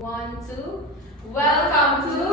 1, 2. Welcome to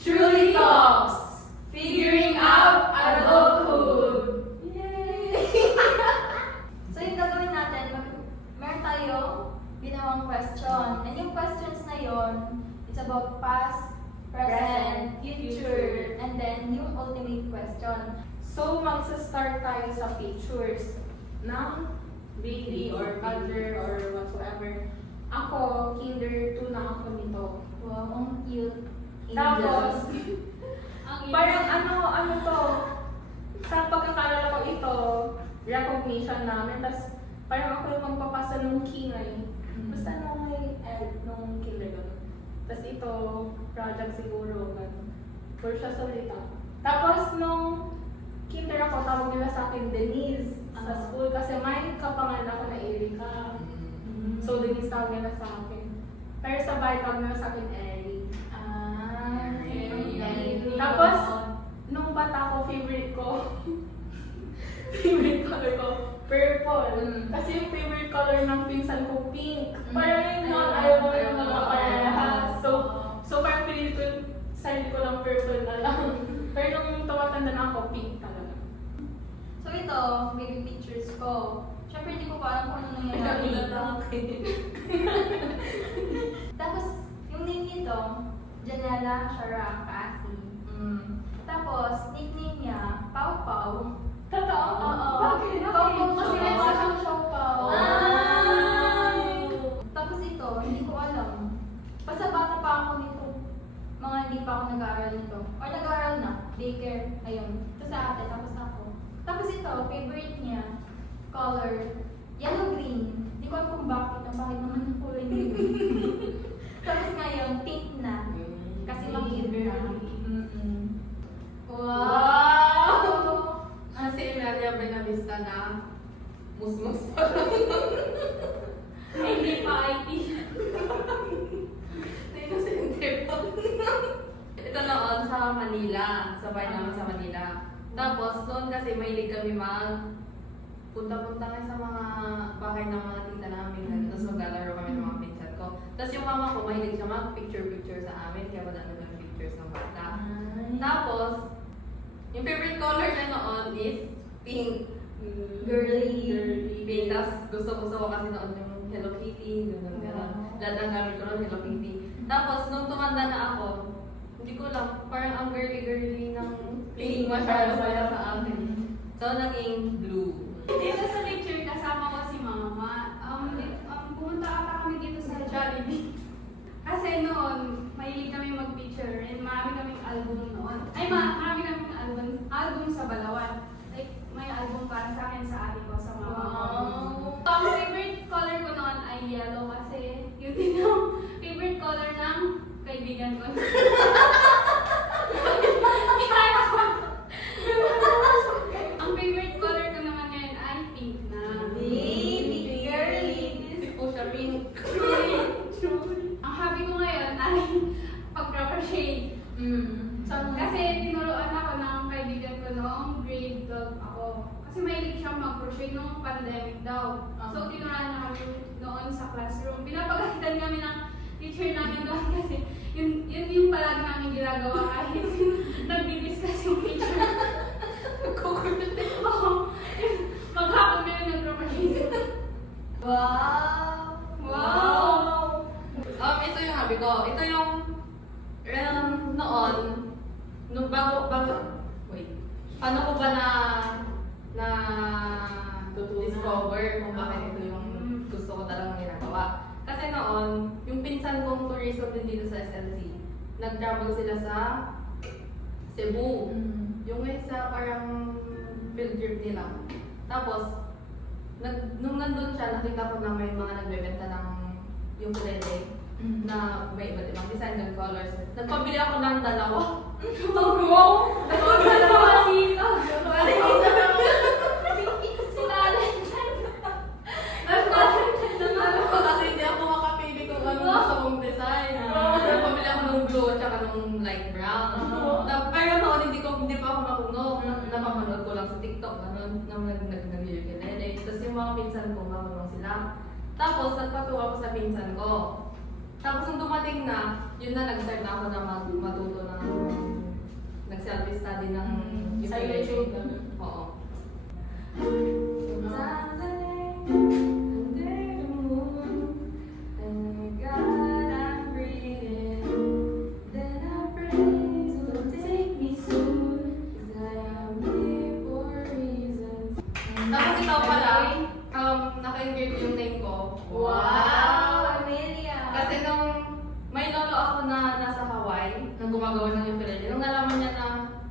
Truly Talks, figuring out adulthood. Yay! So yung gagawin natin, meron tayong ginawang question. And yung questions na yon, it's about past, present, future, and then yung ultimate question. So, magsa-start tayo sa pictures ng baby or toddler or whatsoever. Ako, kinder 2 na ako nito. Wow, ang cute. Tapos, Ang parang ano to, sa pagkakalala ko ito, recognition namin, tapos parang ako yung magpapasa nung kingay. Basta nung nung kindergarten. Tapos ito, project siguro, ganun. For siya salita. Tapos nung kinder ako, tawag nila sa akin Denise sa school kasi may kapangalan ako na Erika. So Denise tawag nila sa akin. Pero sa bahay tawag nila sa akin Eri. Very Tapos, good. nung bata ko, favorite color ko, purple. Kasi yung favorite color ng pinsan ko, pink. Parang yun, ayaw ko yung mga parehas. So parang pinili ko yung sarili ko lang purple na lang. Pero nung tumatanda na ako, pink talaga. So ito, baby pictures ko. Siyempre hindi ko pa alam kung ano nangyayari dito. Tapos, yung name nito, Janela Shara Kasi. Tapos, nickname niya, Pau Pau. Totoo? Oo. Bakit? Pau Pau kasi Bakit? nasa siyang Pau Pau. Ay! Tapos ito, hindi ko alam. Basta bata pa ako nito. Mga hindi pa ako nag-aaral nito. Or nag-aaral na, daycare. Ayun. Ito sa ate, tapos ako. Tapos ito, favorite niya, color, yellow-green. Hindi ko alam kung bakit naman yung kulay green. Tapos ngayon, pink na. Kasi mag-give na. Wow! Kasi Imelia Benavista na musmus pa lang. Hindi pa IT. Inosente pa. Ito noon sa Manila, sa bahay namin sa Manila. Tapos noon kasi mahilig kami punta-punta kami sa mga bahay ng mga tita namin. Tapos maglalaro kami ng mga pinsan ko. Tapos yung mama ko mahilig siya mag-picture-picture sa amin. Kaya madami kami pictures ng bata. Tapos, yung favorite color niya noon is pink. Girly. Pink. Tapos gusto ko kasi noon yung Hello Kitty. Gano'n. Lahat ng gamit ko noon Hello Kitty. Tapos, nung tumanda na ako, hindi ko lang, parang ang girly-girly ng pink masyado sa akin. So, naging blue. Dito sa picture, kasama ko si Mama. Pumunta ata kami dito sa Jollibee. Kasi noon, mahilig kami mag-picture and marami kaming album noon. Ay, marami kaming album sa Balawan. Like, may album para sa akin, sa ate ko, sa mama ko. Wow! So, ang favorite color ko noon ay yellow kasi yun din yung favorite color ng kaibigan ko. Ang favorite color ko naman ngayon ay pink na. Baby girly. Hindi po siya pink. Ang hobby ko ngayon ay pag-crochet. Kasi tinuruan ako ng kaibigan ko noong grade 12 ako. Kasi mahilig siyang mag-crochet noong pandemic daw. So tinuruan na kami noon sa classroom. Pinapagalitan kami ng teacher namin doon kasi yun yung palagi namin ginagawa kahit nag-discuss yung teacher. Oo. Maghapon kami nag-crochet. Wow! Wow! Ito yung hobby ko. Ito yung noon, nung paano ko ba na discover kung bakit ito yung gusto ko talagang ginagawa. Kasi noon, yung pinsan kong tourism din dito sa SLC, nag-travel sila sa Cebu. Yung isa parang field trip nila. Tapos, nung nandun siya, nakita ko na may mga nagbebenta ng yung kulete na may iba't ibang design and colors. Nagpabili ako ng dalawa. Wow! Dalawa sila! Kasi hindi ako makapili kung ano gusto kong design. Nagpabili ako ng blue at saka ng light brown. Pero noon, hindi pa ako makunong. Napapanood ko lang sa TikTok. Nag-ukulele. Tapos yung mga pinsan ko, marunong sila. Tapos, nagpatuwa ko sa pinsan ko. Tapos nung dumating na, yun na nag-start na ako na matuto ng nag-self-study ng Sa ukulele. YouTube, ganun. Oo. Tapos ito pala, naka-engrave yung name ko. Wow! Amelia! Kasi nung may lolo ako na nasa Hawaii, na gumagawa ng ukulele, nung nalaman niya na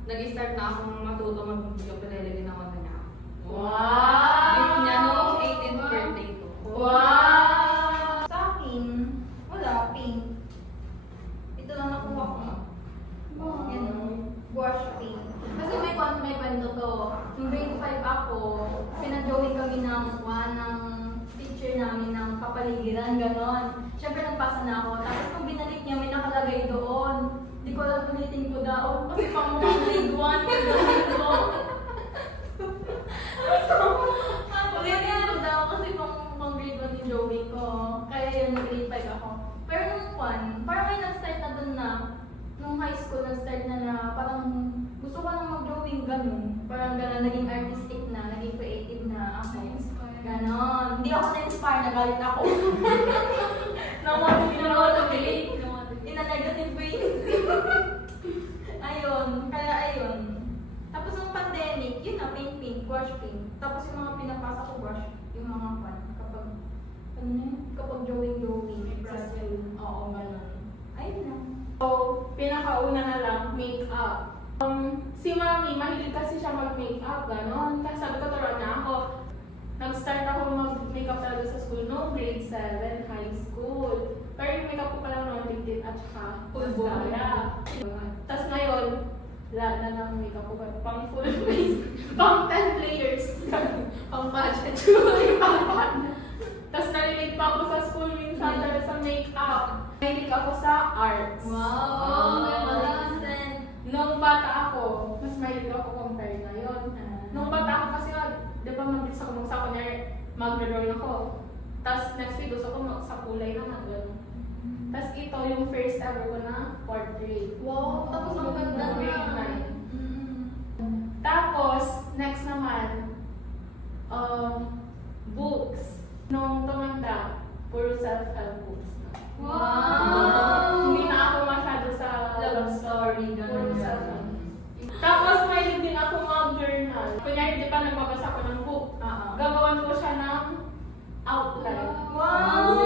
nag-start na akong matuto mag-ukulele, ginawa na niya. Wow! Gift niya nung 18th birthday ko. Wow! Sa akin, wala, pink. Ito lang nakuha ko. Yan, wash pink. Kasi may kwento to. Nung grade 5 ako, pinadrawing kami ng picture namin ng kapaligiran, ganon. Siyempre nagpasa na ako. Tapos nung binalik niya, may nakalagay doon. Hindi ko alam ulitin ko daw. Kasi pang grade 1, grade ko. Ulitin ko daw kasi pang grade 1 yung drawing ko. Kaya yun, grade 5 ako. Pero nung parang may nag-start na dun na, nung high school, nag-start na parang gusto ko nang mag-drawing ganun. Parang ganun, naging artistic na, naging creative na ako. Ganon. Hindi ako na-inspire, nagalit ako. Na-motivate. In a negative way. Ayun, kaya ayun. Tapos nung pandemic, yun na, paint, brush paint. Tapos yung mga pinapasa ko brush, yung mga kapag, ano na yun? Kapag drawing. May brush yun. Oo, ganon. Ayun na. So, pinakauna na lang, makeup. Si Mami, mahilig kasi siya mag-makeup, gano'n. Kasi sabi ko, turuan niya ako. Nag-start ako mag-makeup talaga sa school noong grade 7, high school. Pero yung makeup ko pa lang noong LinkedIn at saka Full mascara. Tapos ngayon, lahat na ng makeup ko, pang full face, pang 10 layers. Pang budget. Tapos narinig pa ako sa school minsan dahil sa makeup. Mahilig ako sa arts. Wow! Nung bata ako, mas mahilig ako compare ngayon. Nung bata ako kasi, di ba mag-gets ako nung sa kunyari, mag-drawing ako. Tapos next week, gusto ko sa kulay naman, gano'n. Tapos ito yung first ever ko na portrait. Wow! Tapos ang ganda Grade na. 9. Tapos, next naman, books. Nung tumanda, puro self-help books na. Wow! Hindi na ako masyado sa Love story, Puro ganun. self-help. Tapos, mahilig din ako mag-journal. Kunyari, di ba nagbabasa ko ng book? Gagawan ko siya ng outline. Wow!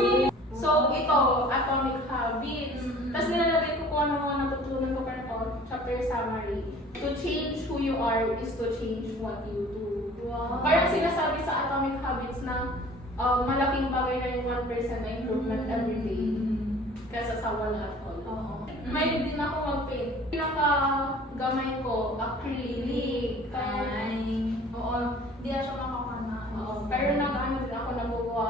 So, ito, Atomic Habits. Tapos nilalagay ko kung ano mga natutunan ko per chapter summary. To change who you are is to change what you do. Wow! Parang sinasabi sa Atomic Habits na malaking bagay na yung 1% na improvement every day kaysa sa wala at all. Oo. May din ako mag-paint. Pinaka-gamay ko, acrylic. Oo. Hindi na siya makakana. Pero nag-ano din ako nabubuha,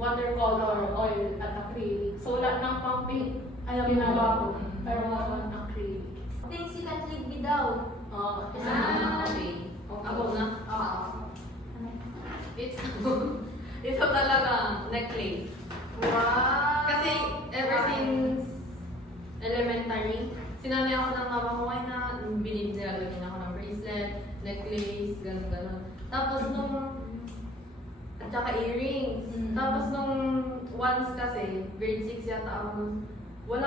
watercolor, oil, at acrylic. So lahat ng pang-paint, Alam mo ginawa na. ko. Pero wala ng acrylic. Think si Katlig Bidaw. Isa na okay. Ako na. Ito talaga, necklace. Wow! Kasi ever since elementary, sinanay ako ng mama ko na binibigyan ako ng bracelet, necklace, gano'n. Tapos nung, at saka earrings. Tapos nung once kasi, grade 6 yata ako, wala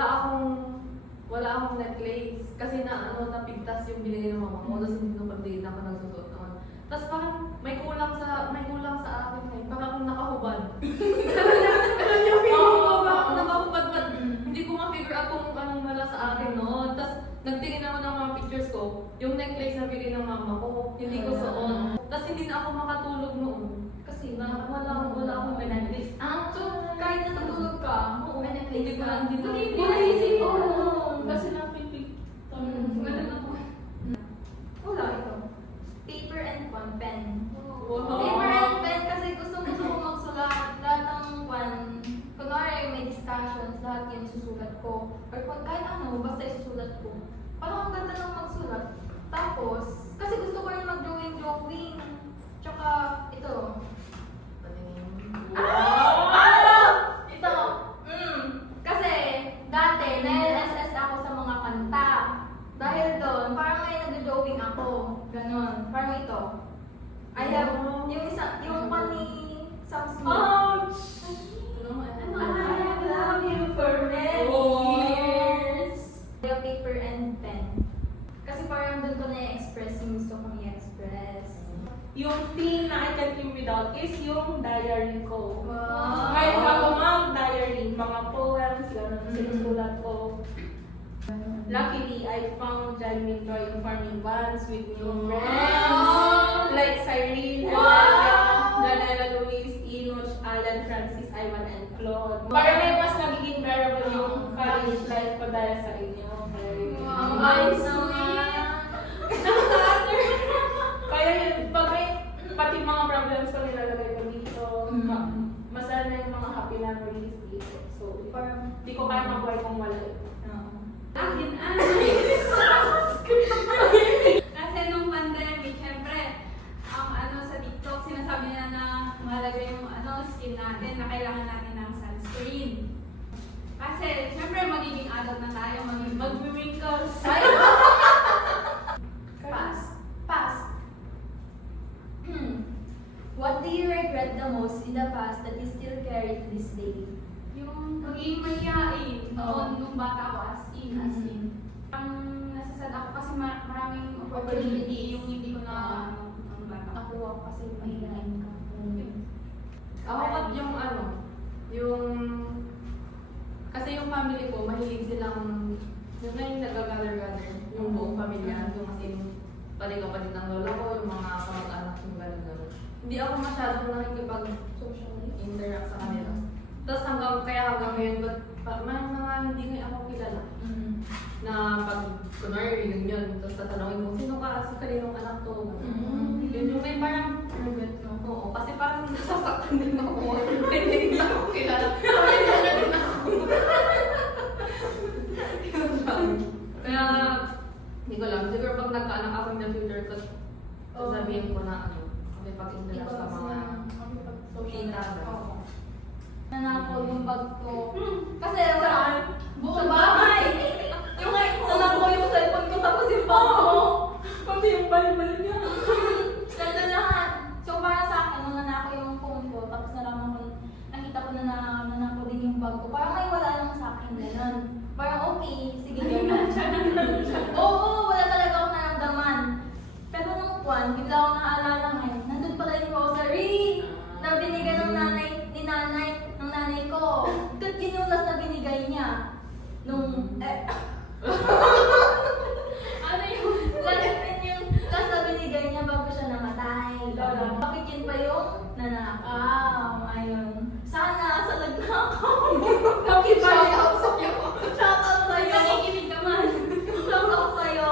akong necklace. Kasi napigtas yung binigay ng mama ko. Tapos hindi ko pag-date ako nagsusuot naman. Tapos parang may kulang sa akin ngayon. Parang akong nakahubad. Oo, parang akong nakahubad. But hindi ko ma-figure out kung anong wala sa akin noon. Tapos nagtingin ako ng mga pictures ko. Yung necklace na bigay ng mama ko, hindi ko suot. Tapos hindi na ako makatulog noon. Kasi wala akong may necklace. So, kahit natutulog ka, may necklace ka. Hindi ko Naisip ko. Kasi napipig. Ganun ako. Wala ito. Paper and pen. Wow. Paper and pen kasi gusto ko magsulat. Lahat ng kunwari may discussions, lahat yan susulat ko. Or kung kahit ano, basta isusulat ko. Parang ang ganda ng magsulat. Tapos, kasi gusto ko rin mag-drawing. Tsaka, ito. Wow! Ito. Kasi, yung diary ko. Wow. Ngayon ako mag-diary, mga poems, gano'n, sinusulat ko. Luckily, I found genuine joy in forming bonds with new friends. Like Cyrene, Janela, Luis, Enoch, Alan, Francis, Ivan, and Claude. Parang may mas nagiging bearable yung college life ko dahil sa inyo. Wow, Ay, sweet. Kaya yun, pag may pati mga problems ko nilalagay ko dito, masaya na yung mga happy memories dito. So, Parang, di ko kaya mabuhay kung wala ito. Akin, Kasi nung pandemic, syempre, ang sa TikTok, sinasabi nila na mahalaga yung skin natin, na kailangan natin ng sunscreen. Kasi, syempre, magiging adult na tayo, mag-wrinkles. Pass. What do you regret the most in the past that you still carry to this day? Yung pagiging mahihain noon nung bata ko, as in. Ang nasasad ako kasi maraming opportunity yung hindi ko na nung bata ko. Nakuha ko kasi mahihain ka. Ako pat kasi yung family ko, mahilig silang, yung ngayon nag-gather-gather, yung buong pamilya, yung as in, palig-kapatid ng lola ko, yung mga kamag-anak, yung gano'n-gano'n. Hindi ako masyadong nakikipag-interact sa kanila. Tapos hanggang ngayon, may mga hindi ngayon ako kilala. Na pag, kunwari, reunion, tapos tatanungin mo, sino ka? Si kaninong anak to? Yun yung may parang, oo, kasi parang nasasaktan din ako. Hindi ako kilala. Kilala din ako. Yun lang. Kaya, hindi ko lang. Siguro pag nagkaanak ako in the future, tapos sasabihin ko na kasi pag-interact sa mga kita. Nanakaw yung bag ko. Kasi Saan? buong bahay. Yung nanakaw yung cellphone ko tapos yung bag ko. Pati yung balik-balik niya. Ganda lahat. So para sa akin, nung nanakaw yung phone ko, tapos nakita ko na nanakaw din yung bag ko. Parang may wala lang sa akin ganun. Parang okay, sige ganun. Oo, wala talaga akong naramdaman. Pero nung bigla ako naaalala ngayon, nandun pala yung rosary na binigay ng nanay ko. Kat ginulas na binigay niya. Nung, Ano yung lalapin yung last na binigay niya bago siya namatay. Bakit yun pa yung nanakaw? Ayun. Sana, sa nagnakaw. Shout out sa'yo. Shout out sa'yo. nakikinig ka man? Shout out sa'yo.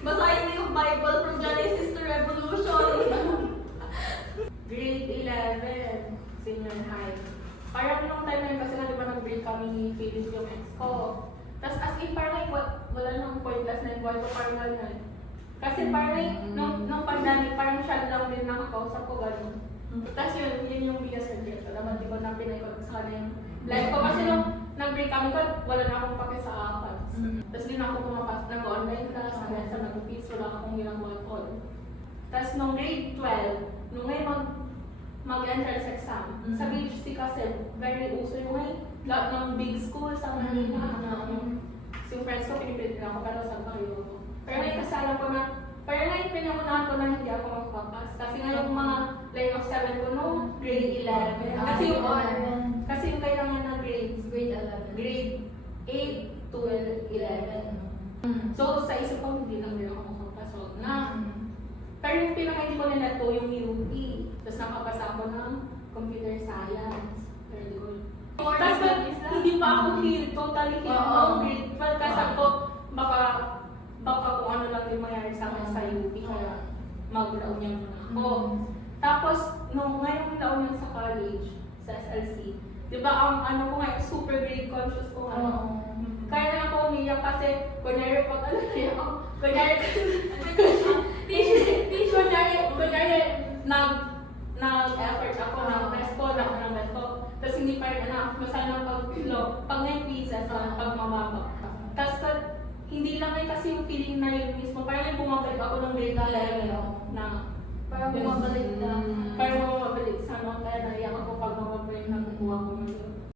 Basahin mo yung Bible from Genesis to Revolution. Grade 11, senior high. Parang nung time na yun kasi na diba nag-break kami ni Phyllis yung ex ko. Tapos as in parang wala nang pointless na yung buhay ko, parang ganyan. Kasi parang nung pandemic, parang siya lang din nakakausap ko gano'n. Tapos yun yung biggest regret ko. Naman di ko na pinaikot sa kanya yung life ko. Kasi nung nag-break kami ko, wala na akong pake sa apas. Tapos din ako pumapasok, nag-online class, hanggang sa nag-fees, wala akong ginagawa at all. Tapos nung grade 12, nung ngayon mag-entrance exam, sa BHC kasi very uso yung lahat ng big schools ang Manila. So yung friends ko, pinipilit na ako, pero saan pa kayo? Pero ngayon kasi alam ko na, pero ngayon pinamunahan ko na hindi ako magpapas. Kasi nga yung mga line of 7 ko no, grade 11. Kasi yung kailangan na grades, grade 8 to 11. So sa isip ko, hindi lang din ako makapasok na. Pero yung pinaka-hindi ko nila to, yung UP. Tapos nakapasa ako ng computer science. Pero di ko. Tapos hindi pa ako healed, totally healed no, grade 12. Kasi ako, baka kung ano lang din mangyari sa akin sa UP. Kaya mag-laon yan muna ako. Tapos, nung ngayong laon yan sa college, sa SLC, di ba ang ano ko ngayon, super grade conscious ko ngayon. Kaya na ako umiyak kasi, kunyari pag ano na ako, kunyari, nag-effort ako ng best ko, tapos hindi pa rin enough, basta lang pag may pieces, pag mababa. Tapos hindi lang ay kasi yung feeling na yun mismo, parang bumabalik ako ng grade 11 na Parang bumabalik na. parang